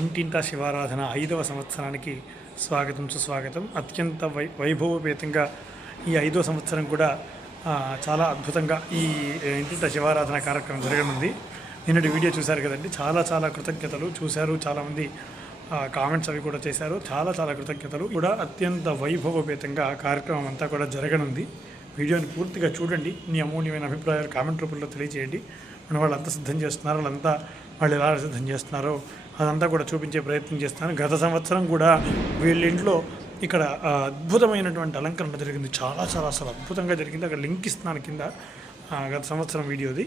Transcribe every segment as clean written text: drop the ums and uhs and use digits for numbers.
ఇంటింటా శివారాధన 5వ సంవత్సరానికి స్వాగతం సుస్వాగతం. అత్యంత వైభవపేతంగా ఈ 5వ సంవత్సరం కూడా చాలా అద్భుతంగా ఈ ఇంటింటా శివారాధన కార్యక్రమం జరగనుంది. నిన్నటి వీడియో చూశారు కదండి. చాలా కృతజ్ఞతలు. చూశారు, చాలామంది కామెంట్స్ అవి కూడా చేశారు. చాలా కృతజ్ఞతలు కూడా. అత్యంత వైభవపేతంగా కార్యక్రమం అంతా కూడా జరగనుంది. వీడియోని పూర్తిగా చూడండి. మీ అమూల్యమైన అభిప్రాయాలు కామెంట్ రూపంలో తెలియజేయండి. మన వాళ్ళంతా సిద్ధం చేస్తున్నారు, వాళ్ళు ఎలా సిద్ధం చేస్తున్నారో అదంతా కూడా చూపించే ప్రయత్నం చేస్తాను. గత సంవత్సరం కూడా వీళ్ళ ఇంట్లో ఇక్కడ అద్భుతమైనటువంటి అలంకరణ జరిగింది. చాలా అసలు అద్భుతంగా జరిగింది. అక్కడ లింక్ ఇస్తున్నాను కింద, గత సంవత్సరం వీడియోది.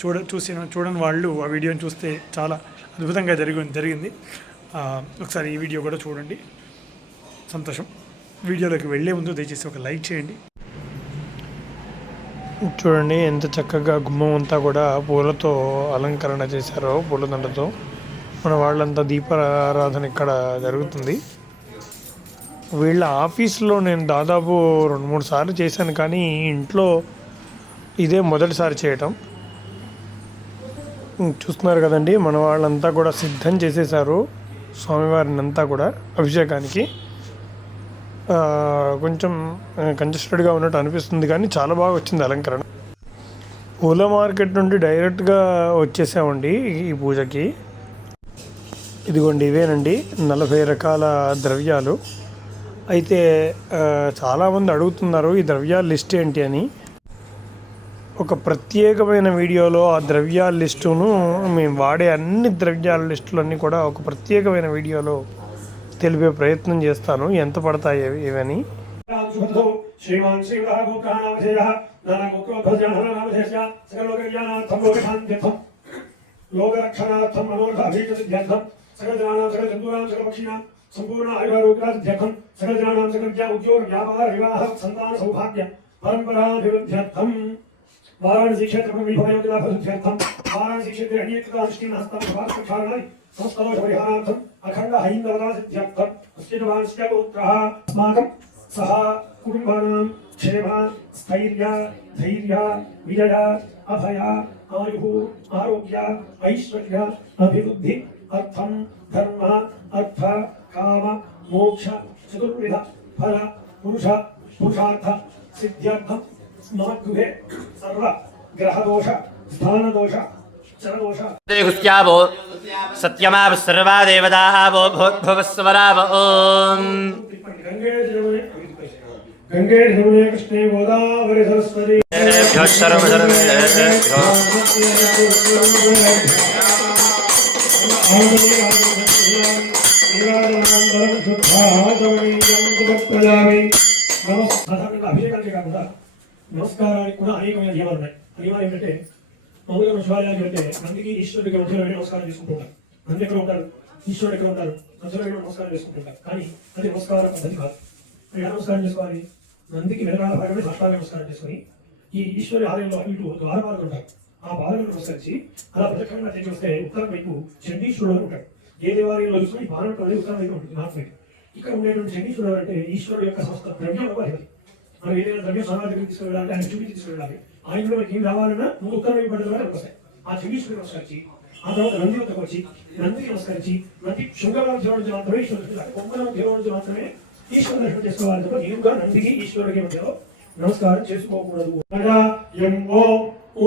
చూడని వాళ్ళు ఆ వీడియోని చూస్తే చాలా అద్భుతంగా జరిగింది. ఒకసారి ఈ వీడియో కూడా చూడండి. సంతోషం. వీడియోలోకి వెళ్ళే ముందు దయచేసి ఒక లైక్ చేయండి. చూడండి ఎంత చక్కగా గుమ్మం అంతా కూడా పూలతో అలంకరణ చేశారో, పూలదండతో. మన వాళ్ళంతా దీపారాధన ఇక్కడ జరుగుతుంది. వీళ్ళ ఆఫీస్లో నేను దాదాపు 2-3 సార్లు చేశాను, కానీ ఇంట్లో ఇదే మొదటిసారి చేయటం. చూస్తున్నారు కదండి, మన వాళ్ళంతా కూడా సిద్ధం చేసేసారు స్వామివారిని అంతా కూడా అభిషేకానికి. కొంచెం కంజెస్టెడ్గా ఉన్నట్టు అనిపిస్తుంది, కానీ చాలా బాగా వచ్చింది అలంకరణ. పూల మార్కెట్ నుండి డైరెక్ట్గా వచ్చేసామండి ఈ పూజకి. ఇదిగోండి, ఇవేనండి 40 రకాల ద్రవ్యాలు. అయితే చాలామంది అడుగుతున్నారు ఈ ద్రవ్యాల లిస్ట్ ఏంటి అని. ఒక ప్రత్యేకమైన వీడియోలో ఆ ద్రవ్యాల లిస్టును, మేము వాడే అన్ని ద్రవ్యాల లిస్టులన్నీ కూడా ఒక ప్రత్యేకమైన వీడియోలో తెలిపే ప్రయత్నం చేస్తాను, ఎంత పడతాయి ఇవని. సంపూర్ణ ఆయుర్వేదార్థం సకల జనానాం సకల విద్యా ఉద్యోగ వ్యాపార వివాహ సంతాన సౌభాగ్య పరంపరాభివృద్ధ్యర్థం వారాణసి క్షేత్ర వైభవయోగిలాభసిద్ధ్యర్థం వారాణసి క్షేత్రే అనియకృతానుష్ఠేన హస్తం ప్రక్షాళనాయ సంస్కరోష పరిహారార్థం అఖండ హైందవరాసిద్ధ్యర్థం అస్యవాంశ్చ పుత్రః అస్మాకం సహ కుటుంబానాం క్షేమ స్థైర్య ధైర్య విజయ అభయ ఆయు ఆరోగ్య ఐశ్వర్య అభివృద్ధి అర్థం ధర్మ అర్థ కామ మోక్ష చతుర్విధ ఫల పురుషార్థ సిద్ధ్యర్థం మమ గృహే సర్వ గ్రహదోష స్థానదోష చరదోష దేహుస్యావో సత్యమావ సర్వా దేవతావో భూద్భువస్వరావ ఓం గంగే యమునే కృష్ణే గోదావరి సరస్వతి అభిషేకానికి కాకుండా నమస్కారానికి కూడా అనేకమైన నియమాలు ఉన్నాయి. నియమాలు ఏంటంటే, మామూలుగా మన శివాలయానికి వెళ్తే నందికి ఈశ్వరుడికి మధ్యలో నమస్కారం చేసుకుంటుంటారు. నంది ఎక్కడ ఉంటారు, ఈశ్వరుడు ఎక్కడ ఉంటారు, మధ్యలో నమస్కారం చేసుకుంటుంటారు. కానీ అది నమస్కార పద్ధతి కాదు. ఎలా నమస్కారం చేసుకోవాలి? నందికి వెనకాల భాగమే సాష్టాంగ నమస్కారం చేసుకుని, ఈ ఈశ్వరి ఆలయంలో ఇటు ద్వారపాలకులు ఉంటారు, ఆ పాలకులు నమస్కరించి అలా ప్రదక్షిణంగా చేసి వస్తే ఉత్తరం వైపు చండీశ్వరుడు అని ఉంటాడు. ఏ దేవాలయంలో చూసుకుని ఈ పాలకుడు అనేది ఉత్తరం వైపు ఉంటుంది. మహాత్ముడికి ఇక్కడ ఉండేటువంటి చండీశ్వరుడు అంటే ఈశ్వరుడు యొక్క సంస్థ ద్రవ్యంలో అధిపతి. మనం ఏదైనా ద్రవ్యం సమాజ దగ్గరికి తీసుకువెళ్ళాలి, ఆయన చూపించి తీసుకువెళ్ళాలి. ఆయనలో మనకి ఏం రావాలన్నా నువ్వు ఉత్తరం వైపు పడ్డ వస్తాయి. ఆ చండీశ్వరుడు నమస్కరించి ఆ తర్వాత నంది వద్దకు వచ్చి నందికి నమస్కరించి, నంది శృంగరామ దేవాలయం మాత్రమే ఈశ్వరుడు, కొంగరామ దేవాలయం మాత్రమే ఈశ్వరుడు దర్శనం చేసుకోవాలి తప్ప నేరుగా నందికి ఈశ్వరుడికి మధ్యలో నమస్కారం చేసుకోకూడదు.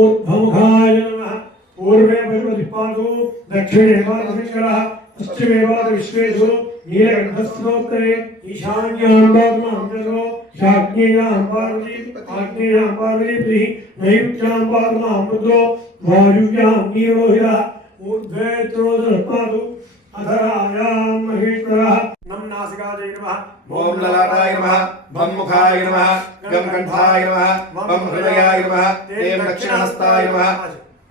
ఊర్ధ్వముఖాయ నమః. పూర్వే పశుపతిపాదో దక్షిణే పాదశంకరః పశ్చిమేవాద విశ్వేషు నీలకంఠస్థోత్తరే ఈశాన్యాం పాదమాంతరో శాగ్నేయాం పార్వతీ ఆగ్నేయాం పార్వతీ నైరుత్యాం పాదమామృతో వాయువ్యాం నీరోహిరః ఊర్ధ్వే త్రోదపాదు అధరాయాం మహేశ్వరః. నం నాసికాయ నమః. ఓం లలాటాయ నమః. భం ముఖాయ నమః. గం కంఠాయ నమః. భం హృదయాయ నమః. దేవ దక్షిణహస్తాయ నమః.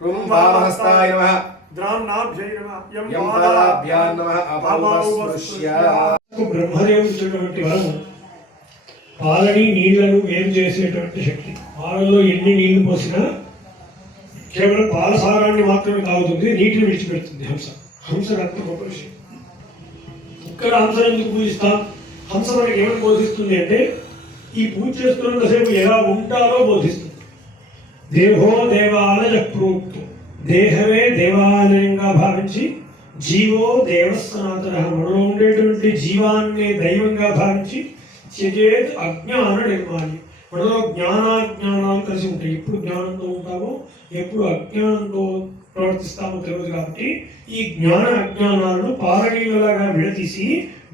రుం వామహస్తాయ నమః. ద్రాన్నాభ్యై నమః. యం పాదాభ్యాం నమః. అపౌస్పృశ్య. బ్రహ్మదేవుడిటువంటి వరము పాలని నీళ్లను వేరు చేసేటువంటి శక్తి. పాలల్లో ఎన్ని నీళ్లు పోసినా కేవలం పాలసారాన్ని మాత్రమే తాగుతుంది, నీటిని విడిచిపెడుతుంది హంస. హంస అంత గొప్ప విషయం. ఇక్కడ హంసను ఎందుకు పూజిస్తాం? హంస మనకి ఏమని బోధిస్తుంది అంటే, ఈ పూజ చేస్తున్నంతసేపు ఎలా ఉంటారో బోధిస్తుంది. దేహో దేవాలయ ప్రోక్తం. దేహమే దేవాలయంగా భావించి జీవో దేవ సనాతన, మనలో ఉండేటువంటి జీవాన్ని దైవంగా భావించి త్యజేత్ అజ్ఞాన నిర్మాణి, మనలో జ్ఞానాజ్ఞానాలు కలిసి ఉంటాయి. ఎప్పుడు జ్ఞానంతో ఉంటామో ఎప్పుడు అజ్ఞానంతో ప్రవర్తిస్తామో తెలియదు. కాబట్టి ఈ జ్ఞాన అజ్ఞానాలను పాలనీయులాగా విడతీసి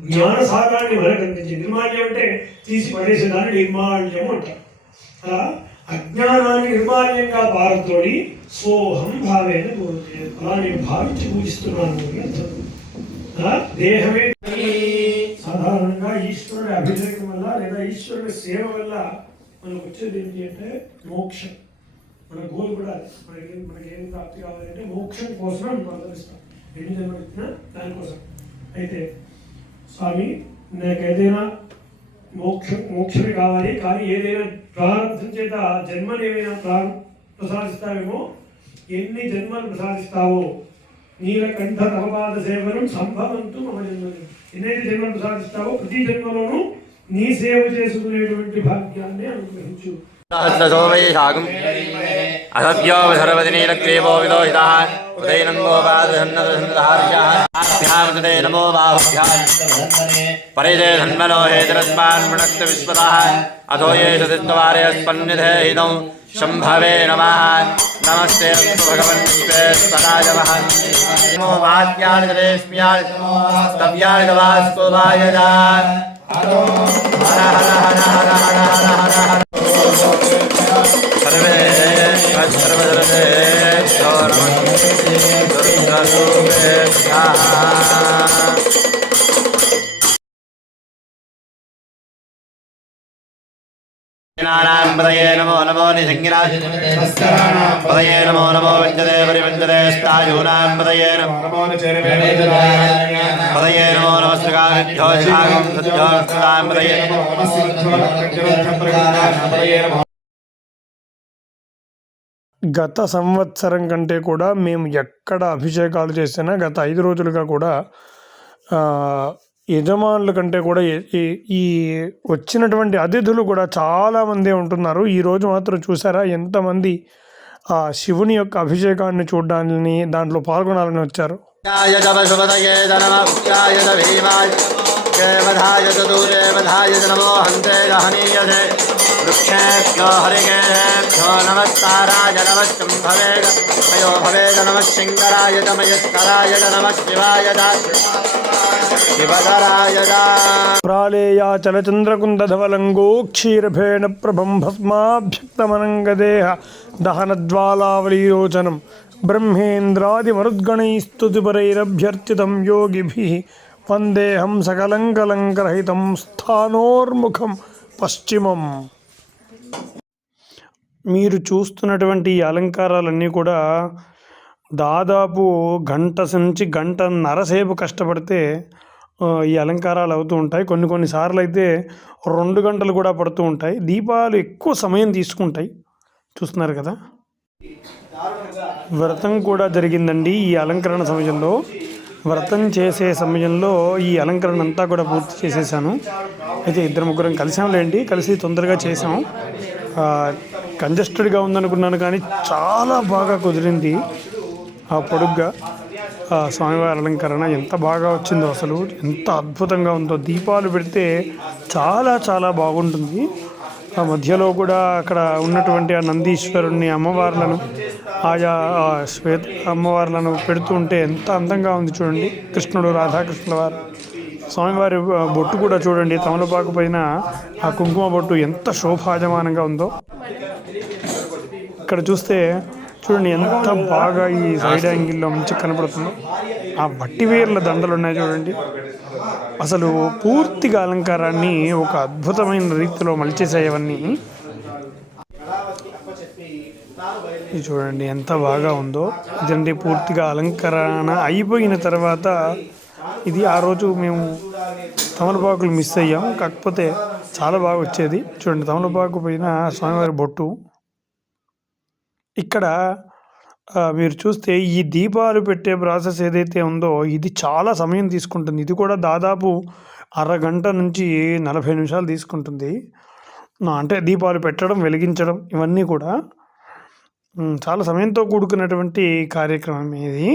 జ్ఞాన సారాన్ని మనకు అందించే. నిర్మాల్యం అంటే తీసి పడేసేదాన్ని నిర్మాల్యం అంటారు. అలా అజ్ఞానాన్ని నిర్మాల్యంగా పారతోడి సోహం భావేన పూజే, అలా నేను భావించి పూజిస్తున్నాను అని అర్థం. అలా దేహమే సాధారణంగా ఈశ్వరుడి అభిషేకం వల్ల లేదా ఈశ్వరుడి సేవ వల్ల మనకు వచ్చేది ఏంటి అంటే మోక్షం. మన గోల్ కూడా మనకేం ప్రాప్తి కావాలంటే మోక్షం కోసం మనం ప్రార్థిస్తాం. ఎన్ని జన్మలు ఇచ్చినా దానికోసం. అయితే స్వామి నాకు ఏదైనా మోక్షమే కావాలి, కానీ ఏదైనా ప్రారంభం చేత జన్మని ఏమైనా ప్రసాదిస్తావేమో, ఎన్ని జన్మలు ప్రసాదిస్తావో నీలకంఠ తమపాద సేవనం సంభవంతు మమ జన్మని, ఎన్నైతే జన్మలు ప్రసాదిస్తావో ప్రతి జన్మలోనూ నీ సేవ చేసుకునేటువంటి భాగ్యాన్ని అనుగ్రహించు. అసభ్యో సర్వదినీలగ్రీవో విలోహితః ఉదయనం గోపాదహన్నదహన్నదార్యాభ్యామృతే నమో బాహుభ్యాం పరిజే ధన్మలోహేతరస్మాన్ మృణక్త విశ్వతః అథో ఏ సతిత్వారేస్పన్నిధేహితం శంభవే నమః. నమస్తే భగవన్ విశ్వేశ్వరాయ నమః. నమో వాక్యాని రేష్మ్యాని స్తవ్యాని తవాస్కోవాయ హర హర హర హర హర హర హర హర సర్వే సర్వధర్మే పదయే నమో నమో పదయే నమో నమో వింజదే పరివింజదే స్థాయూనాం పదయే నమో పదయే నమో నమస్కాభ్యో శాగం సత్యోస్తాం పదయే నమో. గత సంవత్సరం కంటే కూడా మేము ఎక్కడ అభిషేకాలు చేసినా గత 5 రోజులుగా కూడా యజమానుల కంటే కూడా ఈ వచ్చినటువంటి అతిథులు కూడా చాలామంది ఉంటున్నారు. ఈరోజు మాత్రం చూసారా ఎంతమంది ఆ శివుని యొక్క అభిషేకాన్ని చూడడాన్ని, దాంట్లో పాల్గొనాలని వచ్చారు. నమో హంతే గహనీయతే వృక్షేభ్యో హరికేభ్యో నమస్కారాయ నమః మయో భవేద నమః శంకరాయ మయస్కరాయ నమః శివాయ శివధరాయ. ప్రాళేయాచలచంద్రకుందధవలంగో క్షీరభేణ ప్రభం భస్మాభ్యక్తమనంగదేహ దహనజ్వాలావలీలోచనం బ్రహ్మేంద్రాదిమరుద్గణైస్తుతిపరైరభ్యర్చితం యోగిభిః వందేహం సకలం కలంకరహితం స్థానోర్ముఖం పశ్చిమం. మీరు చూస్తున్నటువంటి ఈ అలంకారాలన్నీ కూడా దాదాపు గంట నుంచి గంటన్నర సేపు కష్టపడితే ఈ అలంకారాలు అవుతూ ఉంటాయి. కొన్నిసార్లు అయితే 2 గంటలు కూడా పడుతూ ఉంటాయి. దీపాలు ఎక్కువ సమయం తీసుకుంటాయి. చూస్తున్నారు కదా. వ్రతం కూడా జరిగిందండి ఈ అలంకరణ సమయంలో. వ్రతం చేసే సమయంలో ఈ అలంకరణ అంతా కూడా పూర్తి చేసేసాను. అయితే 2-3 కలిసాంలేండి, కలిసి తొందరగా చేసాం. కంజెస్టెడ్గా ఉందనుకున్నాను కానీ చాలా బాగా కుదిరింది. ఆ పొడుగ్గా స్వామివారి అలంకరణ ఎంత బాగా వచ్చిందో, అసలు ఎంత అద్భుతంగా ఉందో. దీపాలు పెడితే చాలా చాలా బాగుంటుంది. ఆ మధ్యలో కూడా అక్కడ ఉన్నటువంటి ఆ నందీశ్వరుణ్ణి, అమ్మవార్లను, ఆయా శ్వేత అమ్మవార్లను పెడుతూ ఉంటే ఎంత అందంగా ఉంది చూడండి. కృష్ణుడు, రాధాకృష్ణుల వారు, స్వామివారి బొట్టు కూడా చూడండి, తమలపాకు పైన ఆ కుంకుమ బొట్టు ఎంత శోభాజమానంగా ఉందో. ఇక్కడ చూస్తే చూడండి ఎంత బాగా ఈ సైడ్ యాంగిల్లో మంచి కనపడుతుందో. ఆ వట్టివేర్ల దండలు ఉన్నాయి చూడండి. అసలు పూర్తిగా అలంకారాన్ని ఒక అద్భుతమైన రీతిలో మలిచేసాయి అవన్నీ. ఇది చూడండి ఎంత బాగా ఉందో. ఇదండి పూర్తిగా అలంకరణ అయిపోయిన తర్వాత ఇది. ఆ రోజు మేము తమలపాకులు మిస్ అయ్యాం, కాకపోతే చాలా బాగా వచ్చేది. చూడండి తమలపాకు పైన స్వామివారి బొట్టు. ఇక్కడ మీరు చూస్తే ఈ దీపాలు పెట్టే ప్రాసెస్ ఏదైతే ఉందో ఇది చాలా సమయం తీసుకుంటుంది. ఇది కూడా దాదాపు అరగంట నుంచి 40 నిమిషాలు తీసుకుంటుంది. అంటే దీపాలు పెట్టడం, వెలిగించడం ఇవన్నీ కూడా చాలా సమయంతో కూడుకున్నటువంటి కార్యక్రమం ఇది.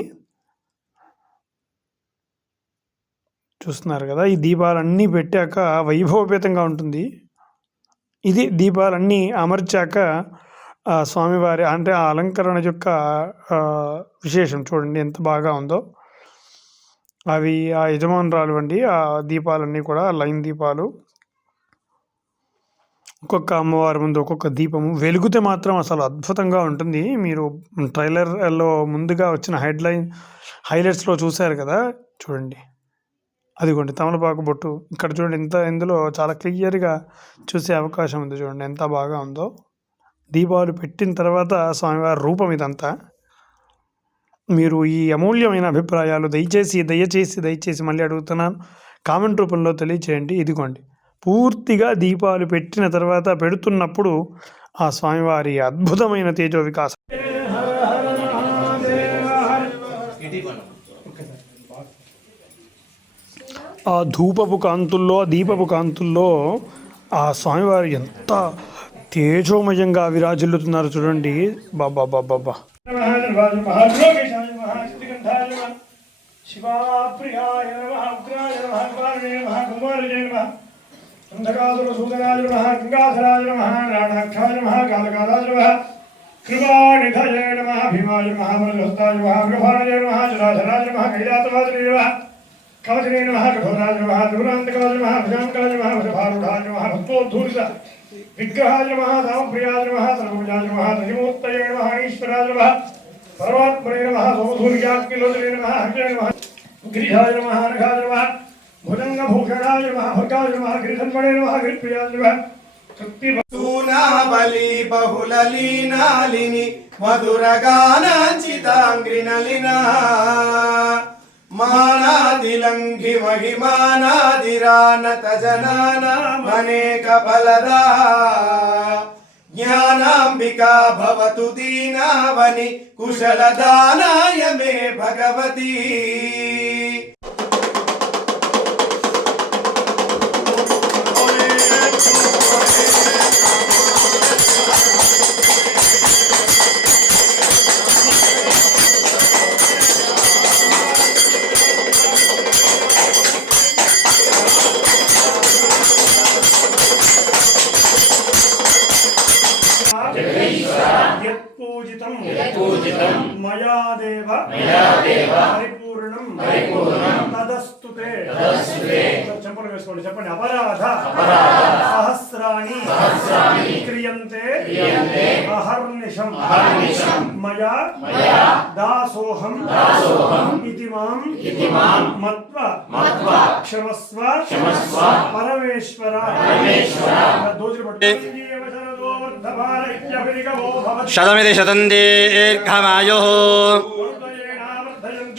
చూస్తున్నారు కదా, ఈ దీపాలన్నీ పెట్టాక వైభవపేతంగా ఉంటుంది. ఇది దీపాలన్నీ అమర్చాక స్వామివారి అంటే ఆ అలంకరణ యొక్క విశేషం చూడండి ఎంత బాగా ఉందో. అవి ఆ యజమానురాలు అండి ఆ దీపాలన్నీ కూడా లైన్ దీపాలు. ఒక్కొక్క అమ్మవారి ముందు ఒక్కొక్క దీపము వెలిగితే మాత్రం అసలు అద్భుతంగా ఉంటుంది. మీరు ట్రైలర్లో ముందుగా వచ్చిన హైలైట్స్లో చూశారు కదా, చూడండి అదిగోండి తమలపాకు బొట్టు ఇక్కడ చూడండి ఇందులో చాలా క్లియర్గా చూసే అవకాశం ఉంది. చూడండి ఎంత బాగా ఉందో. దీపాలు పెట్టిన తర్వాత స్వామివారి రూపం ఇదంతా. మీరు ఈ అమూల్యమైన అభిప్రాయాలు దయచేసి మళ్ళీ అడుగుతున్నాను, కామెంట్ రూపంలో తెలియచేయండి. ఇదిగోండి పూర్తిగా దీపాలు పెట్టిన తర్వాత పెడుతున్నప్పుడు ఆ స్వామివారి అద్భుతమైన తేజో వికాసం. ఆ దీపపు కాంతుల్లో ఆ స్వామివారు ఎంత తేజోమయంగా విరాజిల్లుతున్నారు చూడండి. బాబా బాబా బాబా. శివాప్రియాయ నమః ఉగ్రాయ నమః కుమారాయ నమః కుమారాయ నమః అంధకాసుర సూదనాయ నమః గంగాధరాయ నమః రాణాక్షాయ నమః కాలకాలాయ నమః కృపానిధయ నమః భీమాయ నమః మృగహస్తాయ నమః మృగభారాయ నమః జలాధరాయ నమః కైలాసవాసినే నమః కవచనే నమః కఠోరాయ నమః త్రిపురాంతకాయ నమః భుజాంకాయ నమః వృషభారూఢాయ నమః భక్తోద్ధూరిత విగ్రహాయ నమః రామప్రియాయ నమః సర్వభుజాయ నమః త్రిమూర్తయే నమః ఈశ్వరాయ నమః పరమాత్మనే నమః సోమధూర్యాగ్నిలోచనే నమః హరిజే నమః గిరిజాయ నమః నఖాయ నమః భుజంగభూషణాయ నమః భర్గాయ నమః గిరిధన్వనే నమః గిరిప్రియాయ నమః తూనాబలి బహుళలీనాలిని మధురగానాంచితాంగ్రినలినా మానాదిలంఘి మహిమానాదిరానత జనానామనేక ఫలదా జ్ఞానాంబికా భవతు దీనావని కుశలదానాయ మే భగవతి. యత్పూజితం మయా దేవ పరిపూర్ణం తదస్తుతే. చెప్పండి వేసుకోండి, చెప్పండి. అపరాధ సహస్రాణి క్రియంతే అహర్నిశం మయా దాసోహం ఇతి మాం మత్వ క్షమస్వ పరమేశ్వర. శతమితి శతం దీర్ఘమాయుః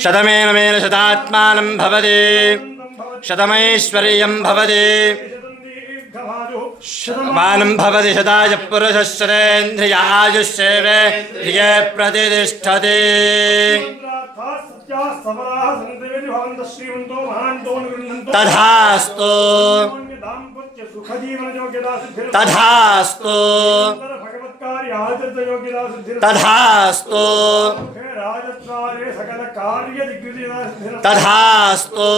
శతమేన శతాత్మానం భవతి శతమైశ్వర్యం భవతి శతమానం భవతి శతాయ పురుషः శతేంద్రియ ఆయుష్యేవేంద్రియే ప్రతిష్ఠతి. తథాస్తు తథాస్తు తథాస్తు తథాస్తు తథాస్తు